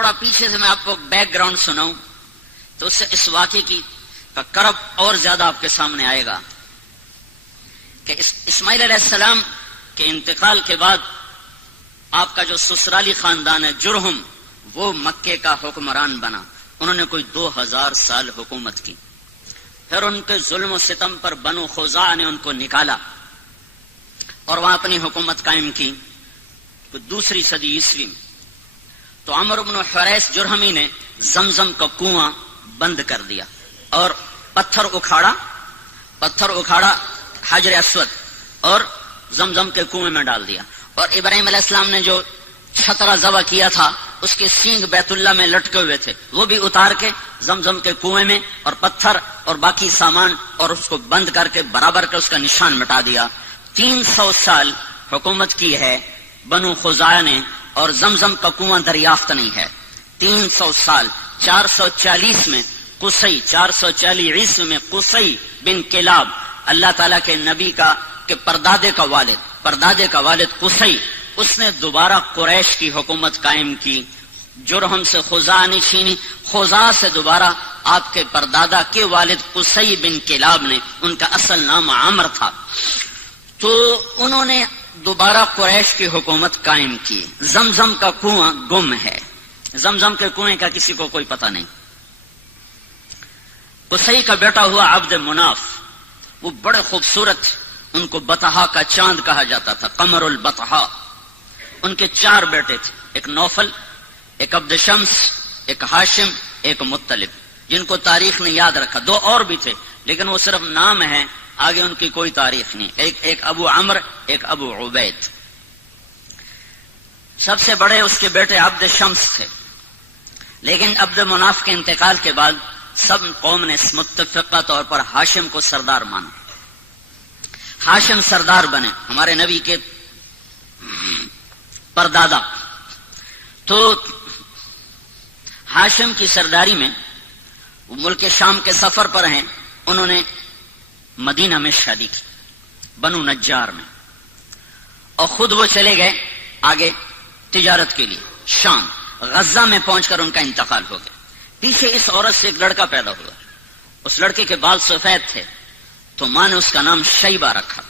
تھوڑا پیچھے سے میں آپ کو بیک گراؤنڈ سناؤں تو اس سے اس واقعے کی کا کرب اور زیادہ آپ کے سامنے آئے گا کہ اسماعیل علیہ السلام کے انتقال کے بعد آپ کا جو سسرالی خاندان ہے جرہم، وہ مکے کا حکمران بنا. انہوں نے کوئی 2000 سال حکومت کی. پھر ان کے ظلم و ستم پر بنو خزاعہ نے ان کو نکالا اور وہاں اپنی حکومت قائم کی. تو دوسری صدی عیسوی میں تو عمرو بن حریث جرہمی نے زمزم کا کنواں بند کر دیا اور پتھر اکھاڑا حجر اسود اور زمزم کے کنویں میں ڈال دیا. اور ابراہیم علیہ السلام نے جو چھترا ذبح کیا تھا اس کے سینگ بیت اللہ میں لٹکے ہوئے تھے، وہ بھی اتار کے زمزم کے کنویں میں اور پتھر اور باقی سامان اور اس کو بند کر کے برابر کر اس کا نشان مٹا دیا. 300 سال حکومت کی ہے بنو خزاعہ نے اور زمزم کا کنواں دریافت نہیں ہے. 300 سال. 440 میں قصی، 440 عیسوی میں قصی بن کلاب، اللہ تعالیٰ کے نبی کا کہ پردادے کا والد قصی، اس نے دوبارہ قریش کی حکومت قائم کی. جرہم سے خزاعہ نے چھینی، خزاعہ سے دوبارہ آپ کے پردادا کے والد قصی بن کلاب نے، ان کا اصل نام عمر تھا، تو انہوں نے دوبارہ قریش کی حکومت قائم کی. زمزم کا کنواں گم ہے، زمزم کے کنویں کا کسی کو کوئی پتہ نہیں. قصی کا بیٹا ہوا عبد مناف، وہ بڑے خوبصورت، ان کو بطحا کا چاند کہا جاتا تھا، قمر البطحا. ان کے 4 بیٹے تھے، ایک نوفل، ایک عبد شمس، ایک ہاشم، ایک مطلب، جن کو تاریخ نے یاد رکھا. 2 اور بھی تھے لیکن وہ صرف نام ہیں، آگے ان کی کوئی تاریخ نہیں. ایک ابو عمر، ایک ابو عبید. سب سے بڑے اس کے بیٹے عبد شمس تھے، لیکن عبد مناف کے انتقال کے بعد سب قوم نے متفقہ طور پر ہاشم کو سردار مانا. ہاشم سردار بنے، ہمارے نبی کے پردادا. تو ہاشم کی سرداری میں وہ ملک شام کے سفر پر ہیں. انہوں نے مدینہ میں شادی کی، بنو نجار میں، اور خود وہ چلے گئے آگے تجارت کے لیے شام. غزہ میں پہنچ کر ان کا انتقال ہو گیا. پیچھے اس عورت سے ایک لڑکا پیدا ہوا، اس لڑکے کے بال سفید تھے تو ماں نے اس کا نام شیبہ رکھا.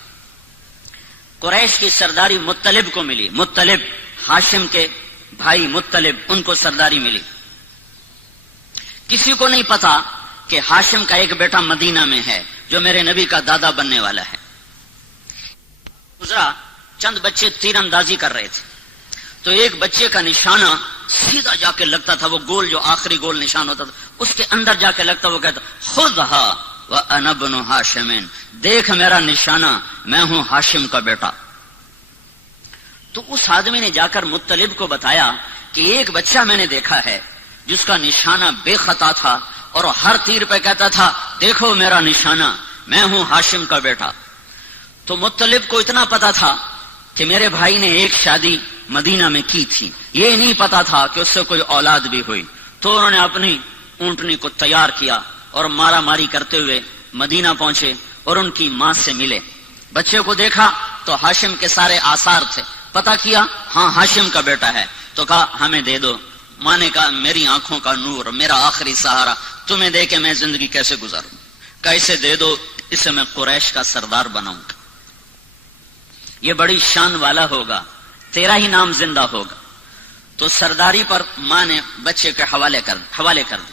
قریش کی سرداری مطلب کو ملی، مطلب ہاشم کے بھائی مطلب، ان کو سرداری ملی. کسی کو نہیں پتا کہ ہاشم کا ایک بیٹا مدینہ میں ہے جو میرے نبی کا دادا بننے والا ہے. گزرا، چند بچے تیر اندازی کر رہے تھے تو ایک بچے کا نشانہ سیدھا جا کے لگتا تھا، وہ گول جو آخری گول نشان ہوتا تھا اس کے اندر جا کے لگتا. وہ کہتا خذھا وانا ابن ہاشم، دیکھ میرا نشانہ، میں ہوں ہاشم کا بیٹا. تو اس آدمی نے جا کر مطلب کو بتایا کہ ایک بچہ میں نے دیکھا ہے جس کا نشانہ بے خطا تھا اور ہر تیر پہ کہتا تھا دیکھو میرا نشانہ، میں ہوں ہاشم کا بیٹا. تو مطلب کو اتنا پتا تھا کہ میرے بھائی نے ایک شادی مدینہ میں کی تھی، یہ نہیں پتا تھا کہ اس سے کوئی اولاد بھی ہوئی. تو انہوں نے اپنی اونٹنی کو تیار کیا اور مارا ماری کرتے ہوئے مدینہ پہنچے اور ان کی ماں سے ملے. بچے کو دیکھا تو ہاشم کے سارے آثار تھے، پتا کیا ہاں ہاشم کا بیٹا ہے. تو کہا ہمیں دے دو. ماں نے کہا میری آنکھوں کا نور، میرا آخری سہارا، تمہیں دے کے میں زندگی کیسے گزاروں؟ کیسے دے دو، اسے میں قریش کا سردار بناؤں گا، یہ بڑی شان والا ہوگا، تیرا ہی نام زندہ ہوگا. تو سرداری پر ماں نے بچے کے حوالے کر دی.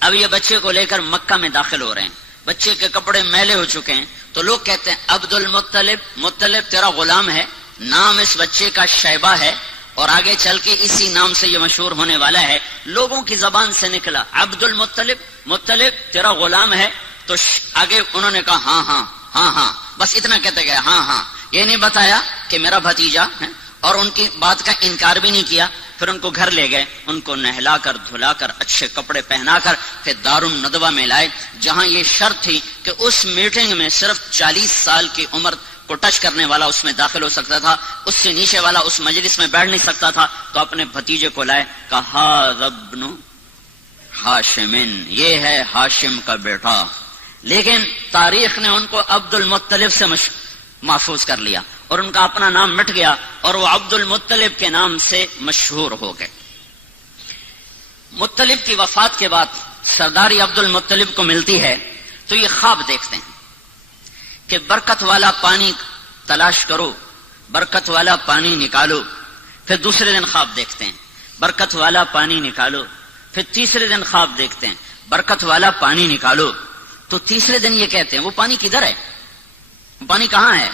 اب یہ بچے کو لے کر مکہ میں داخل ہو رہے ہیں، بچے کے کپڑے میلے ہو چکے ہیں. تو لوگ کہتے ہیں عبد المطلب، مطلب تیرا غلام ہے، نام اس بچے کا شیبہ ہے اور آگے چل کے اسی نام سے یہ مشہور ہونے والا ہے. لوگوں کی زبان سے نکلا عبد المطلب، مطلب تیرا غلام ہے. تو آگے انہوں نے کہا ہاں ہاں ہاں ہاں، بس اتنا کہتے گئے ہاں ہاں. یہ نہیں بتایا کہ میرا بھتیجا ہے، اور ان کی بات کا انکار بھی نہیں کیا. پھر ان کو گھر لے گئے، ان کو نہلا کر دھلا کر اچھے کپڑے پہنا کر پھر دارالندوہ میں لائے، جہاں یہ شرط تھی کہ اس میٹنگ میں صرف 40 سال کی عمر کو ٹچ کرنے والا اس میں داخل ہو سکتا تھا، اس سے نیچے والا اس مجلس میں بیٹھ نہیں سکتا تھا. تو اپنے بھتیجے کو لائے، کہا ابن ہاشم، یہ ہے ہاشم کا بیٹا. لیکن تاریخ نے ان کو عبد المطلب سے محفوظ کر لیا اور ان کا اپنا نام مٹ گیا اور وہ عبد المطلب کے نام سے مشہور ہو گئے. مطلب کی وفات کے بعد سرداری عبد المطلب کو ملتی ہے تو یہ خواب دیکھتے ہیں کہ برکت والا پانی تلاش کرو، برکت والا پانی نکالو. پھر دوسرے دن خواب دیکھتے ہیں برکت والا پانی نکالو. پھر تیسرے دن خواب دیکھتے ہیں برکت والا پانی نکالو. تو تیسرے دن یہ کہتے ہیں وہ پانی کدھر ہے، وہ پانی کہاں ہے؟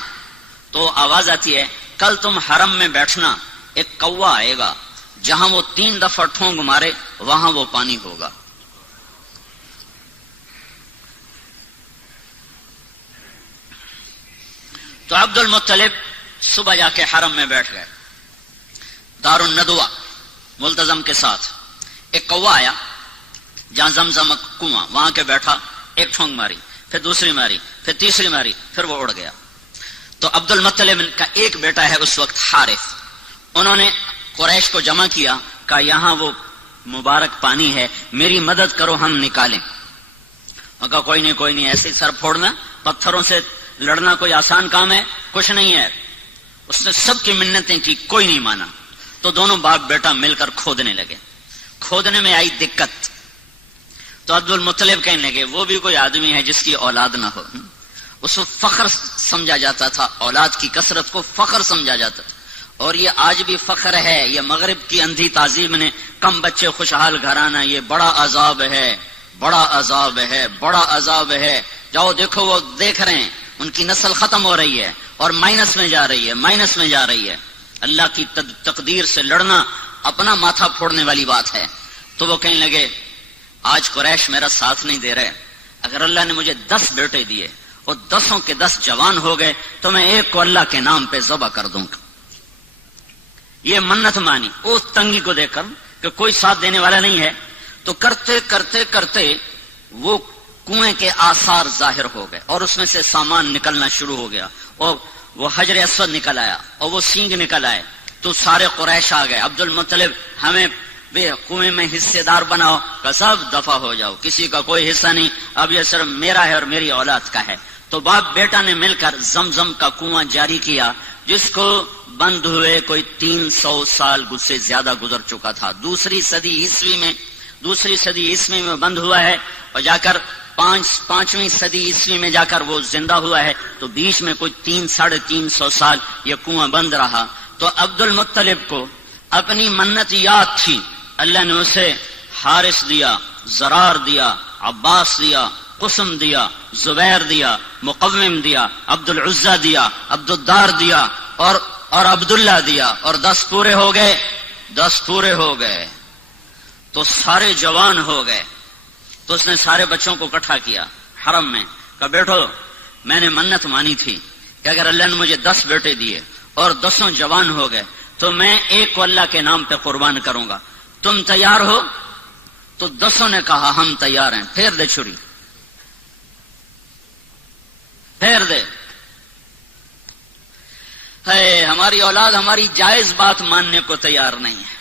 تو آواز آتی ہے کل تم حرم میں بیٹھنا، ایک کوا آئے گا، جہاں وہ 3 دفعہ ٹھونگ مارے وہاں وہ پانی ہوگا. تو عبد المطلب صبح جا کے حرم میں بیٹھ گئے دار الندوہ ملتزم کے ساتھ. ایک کوا آیا جہاں زمزم کنواں، وہاں کے بیٹھا، ایک ٹھونگ ماری، پھر دوسری ماری، پھر تیسری ماری، پھر وہ اڑ گیا. تو عبد المطلب کا ایک بیٹا ہے اس وقت حارث، انہوں نے قریش کو جمع کیا، کہا یہاں وہ مبارک پانی ہے، میری مدد کرو ہم نکالیں. اور کہا کوئی نہیں ایسے ہی سر پھوڑنا، پتھروں سے لڑنا کوئی آسان کام ہے؟ کچھ نہیں ہے. اس نے سب کی منتیں کی، کوئی نہیں مانا. تو دونوں باپ بیٹا مل کر کھودنے لگے. کھودنے میں آئی دقت، تو عبد المطلب کہنے لگے وہ بھی کوئی آدمی ہے جس کی اولاد نہ ہو. اس کو فخر سمجھا جاتا تھا، اولاد کی کثرت کو فخر سمجھا جاتا تھا. اور یہ آج بھی فخر ہے. یہ مغرب کی اندھی تہذیب نے کم بچے خوشحال گھرانہ، یہ بڑا عذاب ہے، بڑا عذاب ہے، بڑا عذاب ہے. جاؤ دیکھو، وہ دیکھ رہے ہیں ان کی نسل ختم ہو رہی ہے اور مائنس میں جا رہی ہے، مائنس میں جا رہی ہے. اللہ کی تقدیر سے لڑنا اپنا ماتھا پھوڑنے والی بات ہے. تو وہ کہنے لگے آج قریش میرا ساتھ نہیں دے رہے، اگر اللہ نے مجھے 10 بیٹے دیے اور 10 کے 10 جوان ہو گئے تو میں ایک کو اللہ کے نام پہ ذبح کر دوں گا. یہ منت مانی اس تنگی کو دیکھ کر کہ کوئی ساتھ دینے والا نہیں ہے. تو کرتے کرتے کرتے وہ کنویں کے آثار ظاہر ہو گئے اور اس میں سے سامان نکلنا شروع ہو گیا، اور وہ حجر اسود نکل آیا اور وہ سینگ نکل آئے. تو سارے قریش آ گئے، عبد المطلب ہمیں کنویں میں حصے دار بناؤ. کہ سب دفع ہو جاؤ، کسی کا کوئی حصہ نہیں، اب یہ صرف میرا ہے اور میری اولاد کا ہے. تو باپ بیٹا نے مل کر زمزم کا کنواں جاری کیا، جس کو بند ہوئے کوئی 300 سال سے زیادہ گزر چکا تھا. دوسری صدی عیسوی میں بند ہوا ہے، اور جا کر 5ویں صدی عیسوی میں جا کر وہ زندہ ہوا ہے. تو بیچ میں کوئی 300-350 سال یہ کنواں بند رہا. تو عبد المطلب کو اپنی منت یاد تھی، اللہ نے اسے حارث دیا، زرار دیا، عباس دیا، قسم دیا، زبیر دیا، مقوم دیا، عبد العزہ دیا، عبد الدار دیا اور عبداللہ دیا، اور 10 پورے ہو گئے. 10 پورے ہو گئے تو سارے جوان ہو گئے. تو اس نے سارے بچوں کو اکٹھا کیا حرم میں، کہا بیٹھو میں نے منت مانی تھی کہ اگر اللہ نے مجھے 10 بیٹے دیے اور 10 جوان ہو گئے تو میں ایک کو اللہ کے نام پہ قربان کروں گا، تم تیار ہو؟ تو 10 نے کہا ہم تیار ہیں. پھیر دے چھری، پھیر دے. ہے ہماری اولاد ہماری جائز بات ماننے کو تیار نہیں ہے،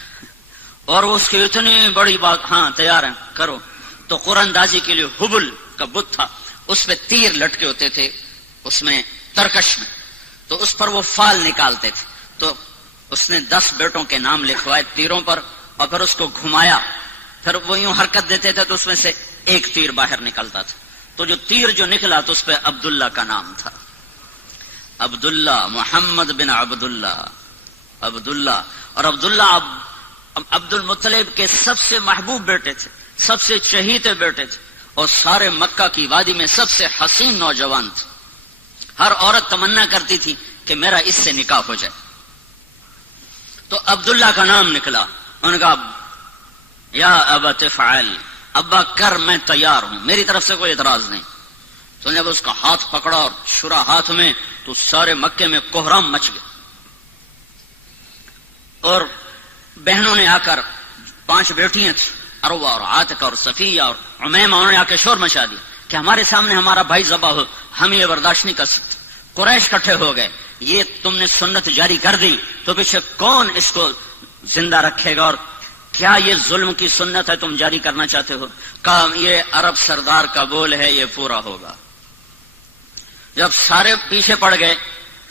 اور اس کی اتنی بڑی بات، ہاں تیار ہیں کرو. تو قرآن اندازی کے لیے حبل کا بت تھا، اس پہ تیر لٹکے ہوتے تھے، اس میں ترکش میں، تو اس پر وہ فال نکالتے تھے. تو اس نے 10 بیٹوں کے نام لکھوائے تیروں پر، اور پھر اس کو گھمایا، پھر وہ یوں حرکت دیتے تھے تو اس میں سے ایک تیر باہر نکلتا تھا. تو جو تیر جو نکلا تو اس پہ عبداللہ کا نام تھا، عبداللہ، محمد بن عبداللہ، عبداللہ. اور عبداللہ عبد المطلب کے سب سے محبوب بیٹے تھے، سب سے چہیتے بیٹے تھے، اور سارے مکہ کی وادی میں سب سے حسین نوجوان تھے. ہر عورت تمنا کرتی تھی کہ میرا اس سے نکاح ہو جائے. تو عبداللہ کا نام نکلا. انہوں نے کہا یا ابت فعل، ابا کر، میں تیار ہوں، میری طرف سے کوئی اعتراض نہیں. تو جب اس کا ہاتھ پکڑا اور چھرا ہاتھ میں، تو سارے مکے میں کوہرام مچ گیا. اور بہنوں نے آ کر، 5 بیٹیاں تھیں، عروہ اور عاتقہ اور صفیہ اور عمیمہ، انہوں نے آ کے شور مچا دیا کہ ہمارے سامنے ہمارا بھائی ذبح ہو، ہم یہ برداشت نہیں کر سکتے. قریش اکٹھے ہو گئے، یہ تم نے سنت جاری کر دی تو پیچھے کون اس کو زندہ رکھے گا، اور کیا یہ ظلم کی سنت ہے تم جاری کرنا چاہتے ہو؟ کہا یہ عرب سردار کا بول ہے، یہ پورا ہوگا. جب سارے پیچھے پڑ گئے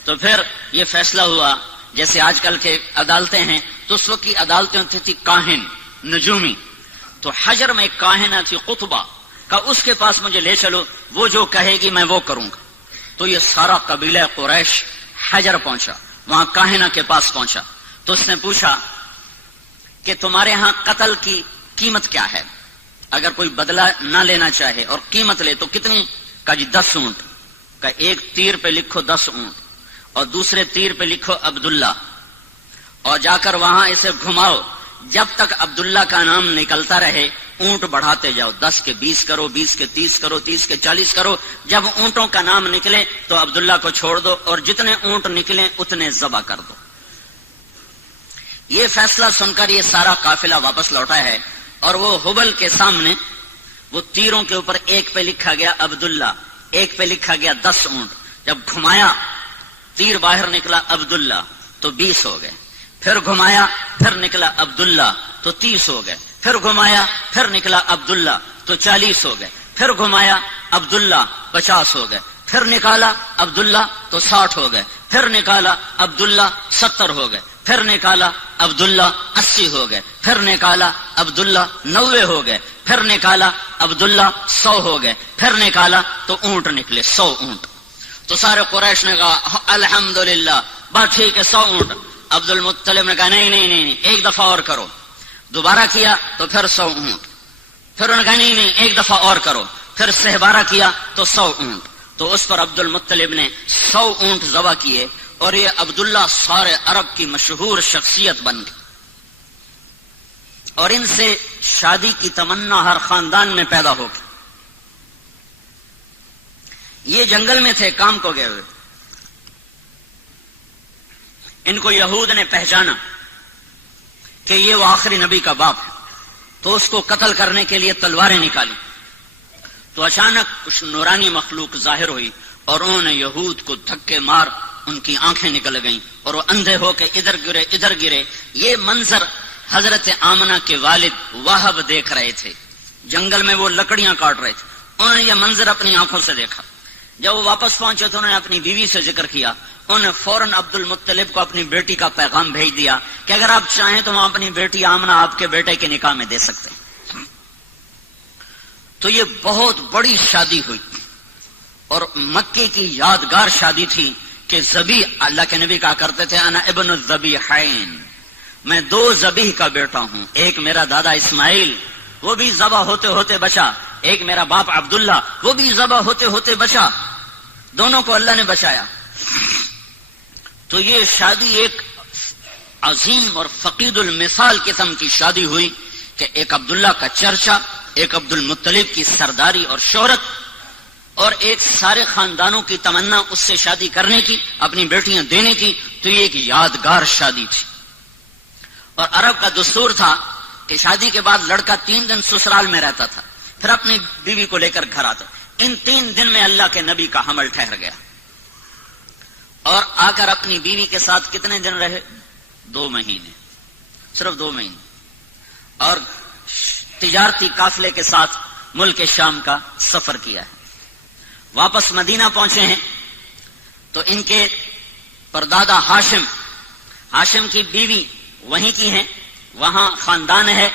تو پھر یہ فیصلہ ہوا، جیسے آج کل کے عدالتیں ہیں، تو اس وقت کی عدالتیں ہوتی تھی کاہن، نجومی. تو حجر میں ایک کاہنہ تھی قطبہ کا، اس کے پاس مجھے لے چلو، وہ جو کہے گی میں وہ کروں گا۔ تو یہ سارا قبیلہ قریش حجر پہنچا، وہاں کاہنہ کے پاس پہنچا، تو اس نے پوچھا کہ تمہارے ہاں قتل کی قیمت کیا ہے؟ اگر کوئی بدلہ نہ لینا چاہے اور قیمت لے تو کتنی؟ کا جی 10 اونٹ کا، ایک تیر پہ لکھو 10 اونٹ اور دوسرے تیر پہ لکھو عبداللہ، اور جا کر وہاں اسے گھماؤ، جب تک عبداللہ کا نام نکلتا رہے اونٹ بڑھاتے جاؤ، 10 کے 20 کرو، 20 کے 30 کرو، 30 کے 40 کرو، جب اونٹوں کا نام نکلے تو عبداللہ کو چھوڑ دو اور جتنے اونٹ نکلیں اتنے ذبح کر دو۔ یہ فیصلہ سن کر یہ سارا قافلہ واپس لوٹا ہے، اور وہ حبل کے سامنے وہ تیروں کے اوپر ایک پہ لکھا گیا عبداللہ، ایک پہ لکھا گیا 10 اونٹ، جب گھمایا تیر باہر نکلا عبداللہ تو 20 ہو گئے، پھر گھمایا پھر نکلا عبداللہ تو 30 ہو گئے، پھر گھمایا پھر نکلا عبداللہ تو 40 ہو گئے، پھر گھمایا عبداللہ 50 ہو گئے، پھر نکالا عبداللہ تو 60 ہو گئے، پھر نکالا عبداللہ 70 ہو گئے، پھر نکالا عبداللہ 80 ہو گئے، پھر نکالا عبداللہ 90 ہو گئے، پھر نکالا عبداللہ 100 ہو گئے، پھر نکالا تو اونٹ نکلے 100 اونٹ۔ تو سارے قریش نے کہا الحمدللہ، بات ٹھیک ہے 100 اونٹ۔ عبد المطلب نے کہا نہیں نہیں نہیں، ایک دفعہ اور کرو۔ دوبارہ کیا تو پھر 100 اونٹ، پھر انہوں نے کہا نہیں نہیں ایک دفعہ اور کرو، پھر 12 کیا تو 100 اونٹ۔ تو اس پر عبد المطلب نے 100 اونٹ ذبح کیے، اور یہ عبداللہ سارے عرب کی مشہور شخصیت بن گئی، اور ان سے شادی کی تمنا ہر خاندان میں پیدا ہو گئی۔ یہ جنگل میں تھے کام کو گئے ہوئے، ان کو یہود نے پہچانا کہ یہ وہ آخری نبی کا باپ ہے، تو اس کو قتل کرنے کے لیے تلواریں نکالی، تو اچانک کچھ نورانی مخلوق ظاہر ہوئی اور انہوں نے یہود کو دھکے مار ان کی آنکھیں نکل گئیں اور وہ اندھے ہو کے ادھر گرے۔ یہ منظر حضرت آمنہ کے والد وہب دیکھ رہے تھے، جنگل میں وہ لکڑیاں کاٹ رہے تھے، انہوں نے یہ منظر اپنی آنکھوں سے دیکھا۔ جب وہ واپس پہنچے تو انہوں نے اپنی بیوی سے ذکر کیا، انہوں نے فوراً عبد المطلب کو اپنی بیٹی کا پیغام بھیج دیا کہ اگر آپ چاہیں تو ہم اپنی بیٹی آمنہ آپ کے بیٹے کے نکاح میں دے سکتے ہیں۔ تو یہ بہت بڑی شادی ہوئی، اور مکے کی یادگار شادی تھی کہ ذبیح، اللہ کے نبی کہا کرتے تھے انا ابن الذبیحین، میں 2 ذبیح کا بیٹا ہوں، ایک میرا دادا اسماعیل وہ بھی ذبح ہوتے ہوتے بچا، ایک میرا باپ عبداللہ وہ بھی ذبح ہوتے ہوتے بچا، دونوں کو اللہ نے بچایا۔ تو یہ شادی ایک عظیم اور فقید المثال قسم کی شادی ہوئی کہ ایک عبداللہ کا چرچا، ایک عبد المطلب کی سرداری اور شہرت، اور ایک سارے خاندانوں کی تمنا اس سے شادی کرنے کی، اپنی بیٹیاں دینے کی۔ تو یہ ایک یادگار شادی تھی، اور عرب کا دستور تھا کہ شادی کے بعد لڑکا 3 دن سسرال میں رہتا تھا، پھر اپنی بیوی کو لے کر گھر آتا۔ ان 3 دن میں اللہ کے نبی کا حمل ٹھہر گیا، اور آ کر اپنی بیوی کے ساتھ کتنے دن رہے؟ 2 مہینے، صرف 2 مہینے، اور تجارتی قافلے کے ساتھ ملک شام کا سفر کیا ہے۔ واپس مدینہ پہنچے ہیں تو ان کے پردادا ہاشم کی بیوی وہیں کی ہیں، وہاں خاندان ہے،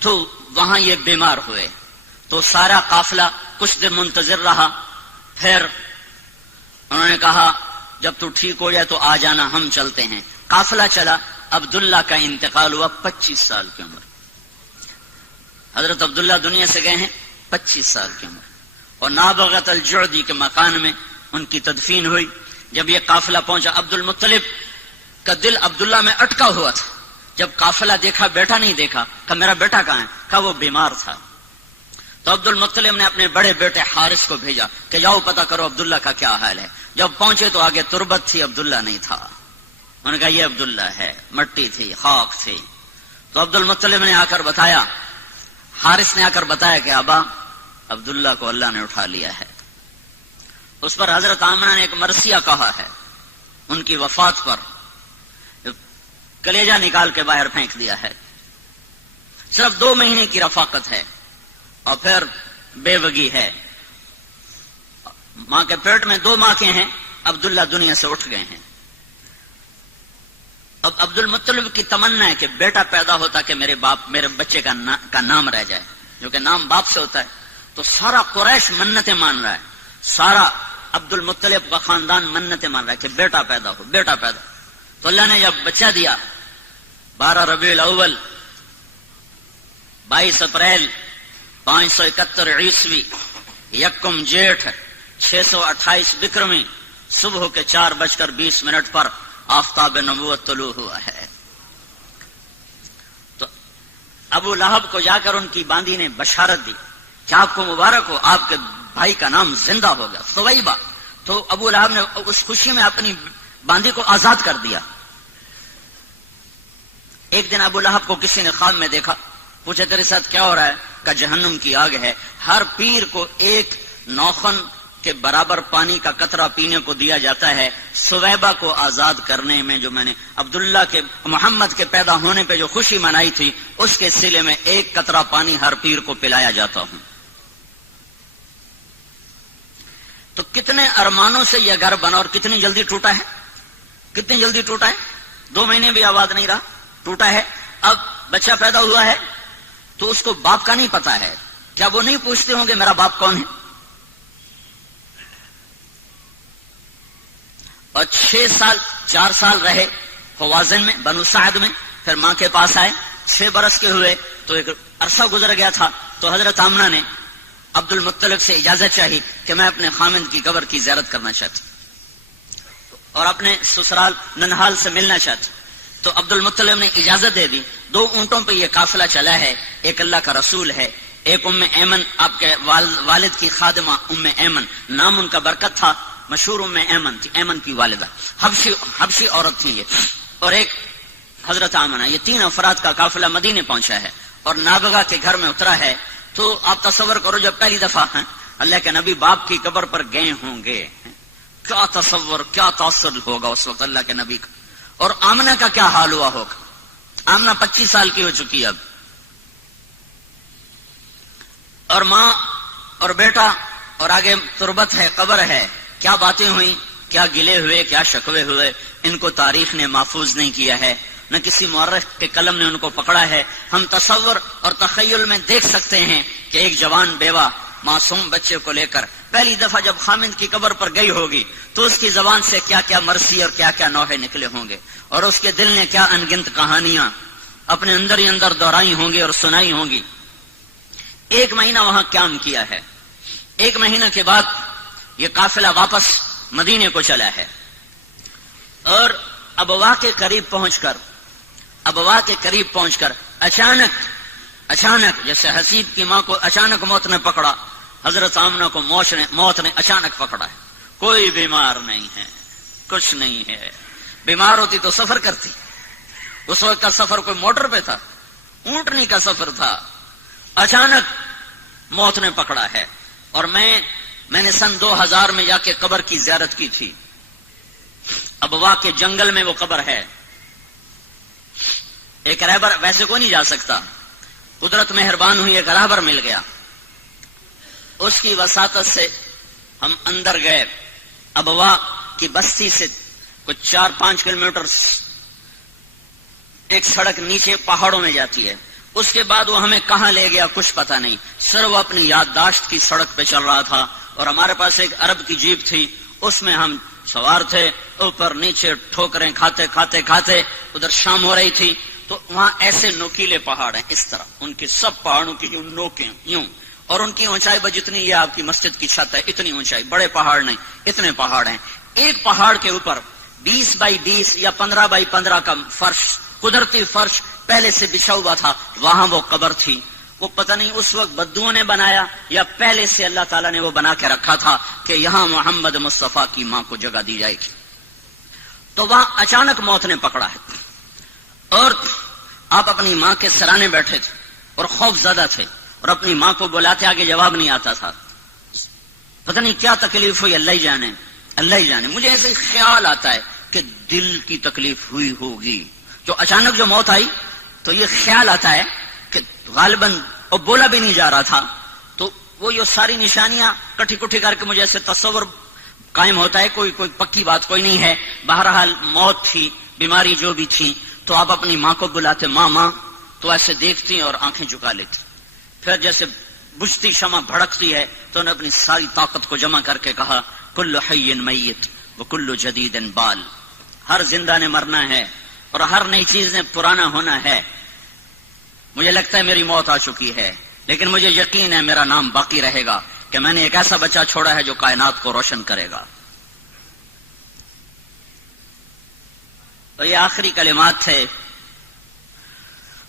تو وہاں یہ بیمار ہوئے، تو سارا قافلہ کچھ دن منتظر رہا، پھر انہوں نے کہا جب تو ٹھیک ہو جائے تو آ جانا، ہم چلتے ہیں۔ قافلہ چلا، عبداللہ کا انتقال ہوا 25 سال کی عمر، حضرت عبداللہ دنیا سے گئے ہیں 25 سال کی عمر، اور نابغت الجعدی کے مکان میں ان کی تدفین ہوئی۔ جب یہ قافلہ پہنچا، عبد المطلب کا دل عبداللہ میں اٹکا ہوا تھا، جب قافلہ دیکھا بیٹا نہیں دیکھا، کہا میرا بیٹا کہاں ہے؟ کہا وہ بیمار تھا۔ تو عبد المطلب نے اپنے بڑے بیٹے حارث کو بھیجا کہ جاؤ پتہ کرو عبداللہ کا کیا حال ہے۔ جب پہنچے تو آگے تربت تھی، عبداللہ نہیں تھا۔ انہوں نے کہا یہ عبداللہ ہے، مٹی تھی، خاک تھی۔ تو عبد المطلب نے آ کر بتایا، حارث نے آ کر بتایا کہ ابا عبداللہ کو اللہ نے اٹھا لیا ہے۔ اس پر حضرت آمنہ نے ایک مرثیہ کہا ہے، ان کی وفات پر کلیجہ نکال کے باہر پھینک دیا ہے۔ صرف 2 مہینے کی رفاقت ہے، اور پھر بیوگی ہے، ماں کے پیٹ میں 2 ماں کے ہیں، عبداللہ دنیا سے اٹھ گئے ہیں۔ اب عبد المطلب کی تمنا ہے کہ بیٹا پیدا ہوتا کہ میرے بچے کا نام رہ جائے، جو کہ نام باپ سے ہوتا ہے. تو سارا قریش منتیں مان رہا ہے، سارا عبد المطلب کا خاندان منتیں مان رہا ہے کہ بیٹا پیدا ہو، بیٹا پیدا. تو اللہ نے جب بچہ دیا 12 ربیع الاول 22 اپریل 571 عیسوی 1 جیٹھ 628 بکرمی صبح کے 4:20 پر آفتاب نبوت طلوع ہوا ہے. تو ابو لہب کو جا کر ان کی باندی نے بشارت دی کہ آپ کو مبارک ہو، آپ کے بھائی کا نام زندہ ہو گیا، ثویبہ. تو ابو لہب نے اس خوشی میں اپنی باندی کو آزاد کر دیا. ایک دن ابو لہب کو کسی نے خواب میں دیکھا، پوچھا تیرے ساتھ کیا ہو رہا ہے؟ کہ جہنم کی آگ ہے، ہر پیر کو ایک نوخن کے برابر پانی کا قطرہ پینے کو دیا جاتا ہے. ثویبہ کو آزاد کرنے میں جو میں نے عبداللہ کے محمد کے پیدا ہونے پہ جو خوشی منائی تھی، اس کے سلے میں ایک قطرہ پانی ہر پیر کو پلایا جاتا ہوں. تو کتنے ارمانوں سے یہ گھر بنا اور کتنی جلدی ٹوٹا ہے، کتنی جلدی ٹوٹا ہے. 2 مہینے بھی آباد نہیں رہا، ٹوٹا ہے. اب بچہ پیدا ہوا ہے تو اس کو باپ کا نہیں پتا ہے. کیا وہ نہیں پوچھتے ہوں گے میرا باپ کون ہے؟ اور 4 سال رہے حوازن میں، بنو سعد میں، پھر ماں کے پاس آئے. 6 برس کے ہوئے تو ایک عرصہ گزر گیا تھا. تو حضرت آمنہ نے عبد المطلب سے اجازت چاہی کہ میں اپنے خامند کی قبر کی زیارت کرنا چاہتی اور اپنے سسرال ننہال سے ملنا چاہتی. تو عبد المطلب نے اجازت دے دی. 2 اونٹوں پہ یہ قافلہ چلا ہے، ایک اللہ کا رسول ہے، ایک ام ایمن آپ کے والد کی خادمہ ام ایمن، نام ان کا برکت تھا، مشہور ام ایمن تھی، ایمن کی والدہ، حبشی عورت تھی یہ، اور ایک حضرت آمنہ. یہ 3 افراد کا قافلہ مدینے پہنچا ہے اور نابغہ کے گھر میں اترا ہے. تو آپ تصور کرو جب پہلی دفعہ اللہ کے نبی باپ کی قبر پر گئے ہوں گے، کیا تصور، کیا تاثر ہوگا اس وقت اللہ کے نبی کا. اور آمنہ کا کیا حال ہوا ہوگا. آمنہ 25 سال کی ہو چکی اب، اور ماں اور بیٹا، اور آگے تربت ہے، قبر ہے. کیا باتیں ہوئیں، کیا گلے ہوئے، کیا شکوے ہوئے، ان کو تاریخ نے محفوظ نہیں کیا ہے، نہ کسی مورخ کے قلم نے ان کو پکڑا ہے. ہم تصور اور تخیل میں دیکھ سکتے ہیں کہ ایک جوان بیوہ معصوم بچے کو لے کر پہلی دفعہ جب خامند کی قبر پر گئی ہوگی تو اس کی زبان سے کیا کیا مرثی اور کیا کیا نوحے نکلے ہوں گے، اور اس کے دل نے کیا انگنت کہانیاں اپنے اندر ہی اندر دہرائی ہوں گی اور سنائی ہوں گی. 1 مہینہ وہاں قیام کیا ہے. 1 مہینہ کے بعد یہ قافلہ واپس مدینے کو چلا ہے. اور ابوا کے قریب پہنچ کر اچانک جیسے حسیب کی ماں کو اچانک موت نے پکڑا، حضرت آمنہ کو موت نے اچانک پکڑا ہے. کوئی بیمار نہیں ہے، کچھ نہیں ہے. بیمار ہوتی تو سفر کرتی. اس وقت کا سفر کوئی موٹر پہ تھا، اونٹنی کا سفر تھا. اچانک موت نے پکڑا ہے. اور میں نے سن 2000 میں جا کے قبر کی زیارت کی تھی. ابوا کے جنگل میں وہ قبر ہے. ایک رہبر، ویسے کوئی نہیں جا سکتا، قدرت مہربان ہوئی، ایک رہبر مل گیا. اس کی وساطت سے ہم اندر گئے. ابوا کی بستی سے کچھ 4-5 کلومیٹر ایک سڑک نیچے پہاڑوں میں جاتی ہے. اس کے بعد وہ ہمیں کہاں لے گیا کچھ پتہ نہیں. سر وہ اپنی یادداشت کی سڑک پہ چل رہا تھا اور ہمارے پاس ایک عرب کی جیپ تھی، اس میں ہم سوار تھے. اوپر نیچے ٹھوکریں کھاتے کھاتے کھاتے ادھر شام ہو رہی تھی. تو وہاں ایسے نوکیلے پہاڑ ہیں اس طرح، ان کی سب پہاڑوں کی یوں نوکیں یوں، اور ان کی اونچائی جتنی یہ آپ کی مسجد کی چھت ہے اتنی اونچائی. بڑے پہاڑ نہیں، اتنے پہاڑ ہیں. ایک پہاڑ کے اوپر 20x20 یا 15x15 کا فرش، قدرتی فرش پہلے سے بچھا ہوا تھا. وہاں وہ قبر تھی. وہ پتہ نہیں اس وقت بدوؤں نے بنایا یا پہلے سے اللہ تعالیٰ نے وہ بنا کے رکھا تھا کہ یہاں محمد مصطفیٰ کی ماں کو جگہ دی جائے گی. تو وہاں اچانک موت نے پکڑا ہے. اور آپ اپنی ماں کے سرانے بیٹھے تھے اور خوف زدہ تھے اور اپنی ماں کو بلاتے، آگے جواب نہیں آتا تھا. پتہ نہیں کیا تکلیف ہوئی، اللہ ہی جانے، اللہ ہی جانے. مجھے ایسے خیال آتا ہے کہ دل کی تکلیف ہوئی ہوگی. جو اچانک جو موت آئی تو یہ خیال آتا ہے کہ غالباً اور بولا بھی نہیں جا رہا تھا. تو وہ یہ ساری نشانیاں کٹھی کٹھی کر کے مجھے ایسے تصور قائم ہوتا ہے. کوئی پکی بات کوئی نہیں ہے. بہرحال موت تھی بیماری جو بھی تھی، تو آپ اپنی ماں کو بلاتے، ماں ماں، تو ایسے دیکھتی اور آنکھیں جھکا لیتی. پھر جیسے بجھتی شمع بھڑکتی ہے تو انہوں نے اپنی ساری طاقت کو جمع کر کے کہا کل حی میت وکل جدید بال، ہر زندہ نے مرنا ہے اور ہر نئی چیز نے پرانا ہونا ہے. مجھے لگتا ہے میری موت آ چکی ہے، لیکن مجھے یقین ہے میرا نام باقی رہے گا کہ میں نے ایک ایسا بچہ چھوڑا ہے جو کائنات کو روشن کرے گا. تو یہ آخری کلمات تھے.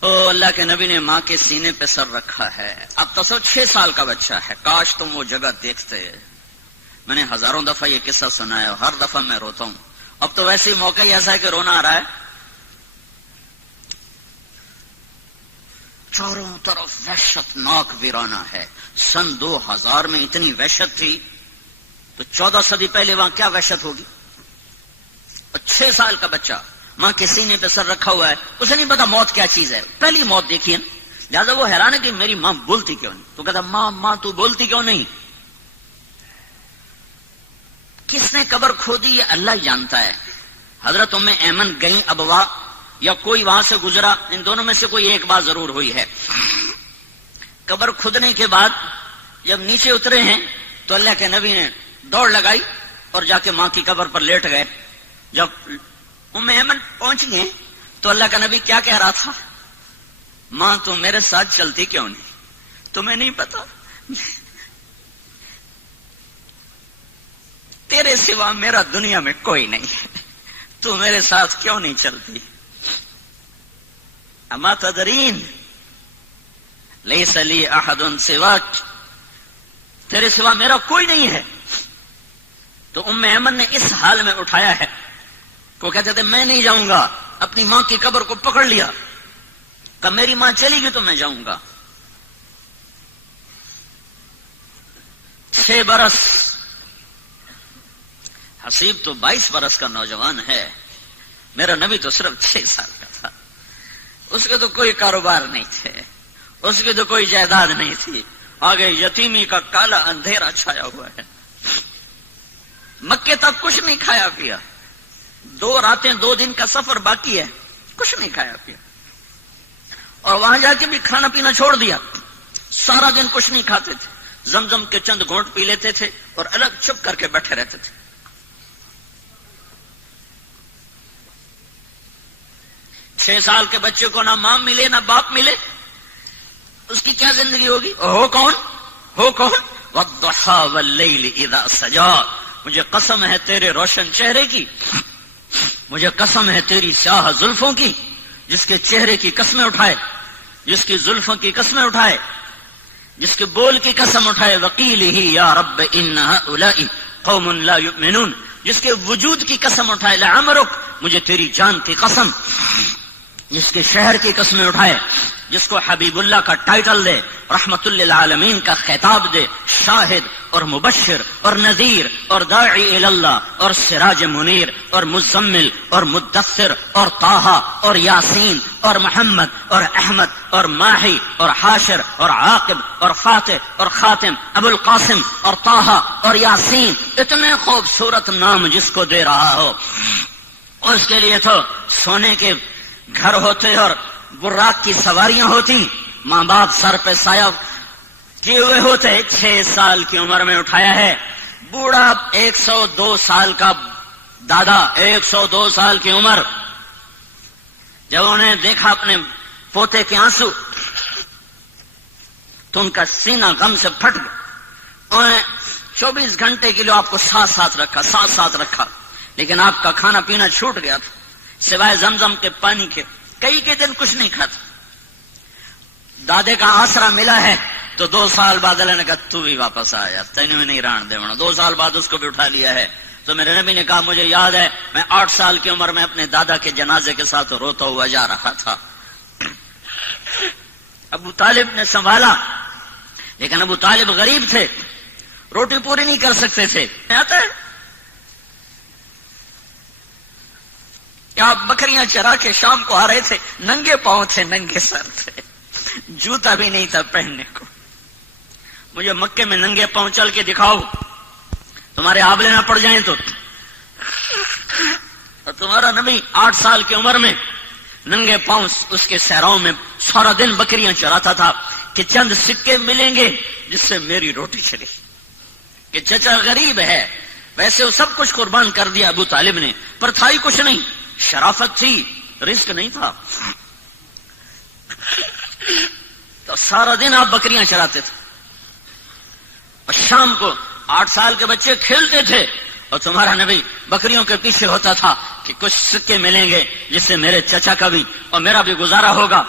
او اللہ کے نبی نے ماں کے سینے پہ سر رکھا ہے. اب تو 6 سال کا بچہ ہے. کاش تم وہ جگہ دیکھتے. میں نے ہزاروں دفعہ یہ قصہ سنا ہے اور ہر دفعہ میں روتا ہوں. اب تو ویسے ہی موقع ہی ایسا ہے کہ رونا آ رہا ہے. چاروں طرف وحشت ناک ویرانہ ہے. سن 2000 میں اتنی وحشت تھی تو 14 صدی پہلے وہاں کیا وحشت ہوگی. اور 6 سال کا بچہ ماں کے سینے پہ سر رکھا ہوا ہے. اسے نہیں پتا موت کیا چیز ہے. پہلی موت دیکھی ہے، لہٰذا وہ حیران ہے کہ میری ماں بولتی کیوں نہیں. تو کہتا ماں تو بولتی کیوں نہیں. کس نے قبر کھودی یہ اللہ ہی جانتا ہے. حضرت ام ایمن گئیں ابوا یا کوئی وہاں سے گزرا، ان دونوں میں سے کوئی ایک بات ضرور ہوئی ہے. قبر کھودنے کے بعد جب نیچے اترے ہیں تو اللہ کے نبی نے دوڑ لگائی اور جا کے ماں کی قبر پر لیٹ گئے. جب ام ایمن پہنچ گئے تو اللہ کا نبی کیا کہہ رہا تھا، ماں تم میرے ساتھ چلتی کیوں نہیں. تمہیں نہیں پتا تیرے سوا میرا دنیا میں کوئی نہیں ہے، تو میرے ساتھ کیوں نہیں چلتی. اما تدرین لیس لی احد سواک، تیرے سوا میرا کوئی نہیں ہے. تو ام ایمن نے اس حال میں اٹھایا ہے وہ کہتے تھے میں نہیں جاؤں گا. اپنی ماں کی قبر کو پکڑ لیا کہ میری ماں چلی گئی تو میں جاؤں گا. 6 برس، حسیب تو 22 برس کا نوجوان ہے. میرا نبی تو صرف 6 سال کا تھا. اس کے تو کوئی کاروبار نہیں تھے، اس کی تو کوئی جائیداد نہیں تھی. آگے یتیمی کا کالا اندھیرا چھایا ہوا ہے. مکے تک کچھ نہیں کھایا پیا. 2 راتیں 2 دن کا سفر باقی ہے، کچھ نہیں کھایا پیا. اور وہاں جا کے بھی کھانا پینا چھوڑ دیا. سارا دن کچھ نہیں کھاتے تھے. زمزم کے چند گھونٹ پی لیتے تھے اور الگ چھپ کر کے بیٹھے رہتے تھے. 6 سال کے بچے کو نہ ماں ملے نہ باپ ملے، اس کی کیا زندگی ہوگی. ہو کون والضحى واللیل اذا سجا. مجھے قسم ہے تیرے روشن چہرے کی، مجھے قسم ہے تیری سیاہ زلفوں کی، جس کے چہرے کی قسمیں اٹھائے، جس کی زلفوں کی قسمیں اٹھائے، جس کے بول کی قسم اٹھائے. وقیلہ یا رب ان ہؤلاء قوم لا یؤمنون. جس کے وجود کی قسم اٹھائے. لعمرک، مجھے تیری جان کی قسم. جس کے شہر کی قسمیں اٹھائے، جس کو حبیب اللہ کا ٹائٹل دے، رحمت للعالمین کا خطاب دے، شاہد اور مبشر اور نذیر اور داعی الی اللہ اور سراج منیر اور مزمل اور مدثر اور طٰہٰ اور یاسین اور محمد اور احمد اور ماہی اور حاشر اور عاقب اور فاتح اور خاتم، ابو القاسم اور طٰہٰ اور یاسین. اتنے خوبصورت نام جس کو دے رہا ہو. اس کے لیے تو سونے کے گھر ہوتے اور براق کی سواریاں ہوتی، ماں باپ سر پہ سایہ کیے ہوئے ہوتے. 6 سال کی عمر میں اٹھایا ہے. بوڑھا 102 سال کا دادا، 102 سال کی عمر. جب انہیں دیکھا اپنے پوتے کے آنسو تو ان کا سینہ غم سے پھٹ گیا. انہوں نے 24 گھنٹے کے لیے آپ کو ساتھ رکھا، لیکن آپ کا کھانا پینا چھوٹ گیا تھا سوائے زمزم کے پانی کے. کئی کے دن کچھ نہیں کھاتا. دادے کا آسرا ملا ہے تو 2 سال بعد اللہ نے کہا تو بھی واپس آیا، تینوں نہیں ران دے. 2 سال بعد اس کو بھی اٹھا لیا ہے. تو میرے نبی نے کہا مجھے یاد ہے میں 8 سال کی عمر میں اپنے دادا کے جنازے کے ساتھ روتا ہوا جا رہا تھا. ابو طالب نے سنبھالا، لیکن ابو طالب غریب تھے، روٹی پوری نہیں کر سکتے تھے. آتا ہے آپ بکریاں چرا کے شام کو آ رہے تھے، ننگے پاؤں تھے، ننگے سر تھے، جوتا بھی نہیں تھا پہننے کو. مجھے مکے میں ننگے پاؤں چل کے دکھاؤ، تمہارے آبلے نہ پڑ جائیں تو. اور تمہارا نبی 8 سال کی عمر میں ننگے پاؤں اس کے صحراؤں میں سارا دن بکریاں چراتا تھا کہ چند سکے ملیں گے جس سے میری روٹی چلے، کہ چچا غریب ہے. ویسے وہ سب کچھ قربان کر دیا ابو طالب نے، پر تھا ہی کچھ نہیں، شرافت تھی، رزق نہیں تھا. تو سارا دن آپ بکریاں چراتے تھے اور شام کو 8 سال کے بچے کھیلتے تھے اور تمہارا نبی بکریوں کے پیچھے ہوتا تھا کہ کچھ سکے ملیں گے جس سے میرے چچا کا بھی اور میرا بھی گزارا ہوگا.